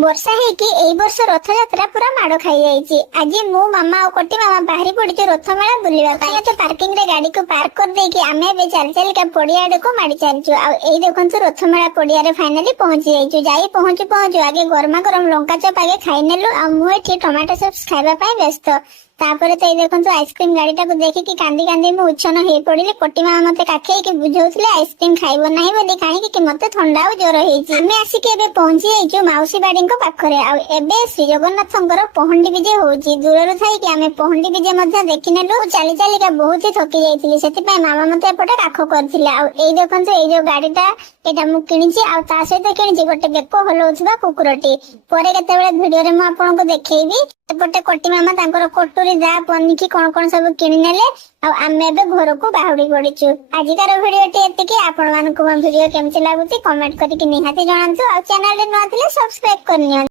ବର୍ଷା ହେଇକି ଏଇ ବର୍ଷ ରଥଯାତ୍ରା ପୁରା ମାଡ଼ ଖାଇଯାଇଛି। ଆଜି ମୁଁ ମାମା ଆଉ କୋଟି ମାମା ବାହାରି ପଡିଛୁ ରଥ ମେଳା ବୁଲିବା ପାଇଁ। ପାର୍କିଂ ରେ ଗାଡିକୁ ପାର୍କ କରିଦେଇକି ଆମେ ଏବେ ଚାଲି ଚାଲିକା ପଡିଆ ଆଡକୁ ମାଡି ଚାଲିଛୁ। ଆଉ ଏଇ ଦେଖନ୍ତୁ ରଥ ମେଳା ପଡିଆରେ ଫାଇନାଲି ପହଞ୍ଚି ଯାଇଛୁ। ଯାଇ ପହଞ୍ଚୁ ପହଞ୍ଚୁ ଆଗେ ଗରମା ଗରମ ଲଙ୍କା ଚପ ଆଗେ ଖାଇନେଲୁ। ଆଉ ମୁଁ ଏଠି ଟମାଟୋ ସସ୍ ଖାଇବା ପାଇଁ ବ୍ୟସ୍ତ। ତାପରେ ତ ଏଇ ଦେଖନ୍ତୁ ଆଇସ୍କ୍ରିମ ଗାଡିଟାକୁ ଦେଖିକି କାନ୍ଦି କାନ୍ଦି ମୁଁ ଉଚ୍ଛନ୍ନ ହେଇ ପଡିଲି। କୋଟି ମାମା ମତେ କାଖେଇକି ବୁଝଉଥିଲେ ଆଇସ୍କ୍ରିମ ଖାଇବ ନାହିଁ ବୋଲି, କାହିଁକି ମତେ ଥଣ୍ଡା ଆଉ ଜ୍ୱର ହେଇଛି। ଆମେ ଆସିକି ଏବେ ପହଞ୍ଚି ଯାଇଛୁ ମାଉସୀ ବାଡିଙ୍କ ପାଖରେ। ଆଉ ଏବେ ଶ୍ରୀ ଜଗନ୍ନାଥଙ୍କର ପହଣ୍ଡି ବିଜେ ହଉଛି। ଦୂରରୁ ଥାଇକି ଆମେ ପହଣ୍ଡି ବିଜେ ମଧ୍ୟ ଦେଖିନେଲୁ। ଚାଲି ଚାଲିକା ବହୁତ ହି ଥକି ଯାଇଥିଲି, ସେଥିପାଇଁ ମାମା ମତେ ଏପଟେ କାଖ କରିଥିଲେ। ଆଉ ଏଇ ଦେଖନ୍ତୁ ଏଇ ଯୋଉ ଗାଡିଟା ଏଇଟା ମୁଁ କିଣିଛି, ଆଉ ତା ସହିତ କିଣିଛି ଗୋଟେ ବେକ ହଲଉଥିବା କୁକୁରଟି। ପରେ କେତେବେଳେ ଭିଡିଓରେ ମୁଁ ଆପଣଙ୍କୁ ଦେଖେଇବି। ଏପଟେ କୋଟି ମାମା ତାଙ୍କର କଟୁରୀ ଦା ପନିକି କଣ କଣ ସବୁ କିଣି ନେଲେ। ଆଉ ଆମେ ଏବେ ଘରକୁ ବାହୁଡି ପଡିଛୁ। ଆଜିକାର ଭିଡିଓଟି ଏତିକି। ଆପଣ ମାନଙ୍କୁ ମୋ ଭିଡିଓ କେମିତି ଲାଗୁଛି କମେଣ୍ଟ କରିକି ନିହାତି ଜଣାନ୍ତୁ। ଆଉ ଚ୍ୟାନେଲରେ ନୂଆ ଥିଲେ ସବସ୍କ୍ରାଇବ କରିନିଅନ୍ତୁ।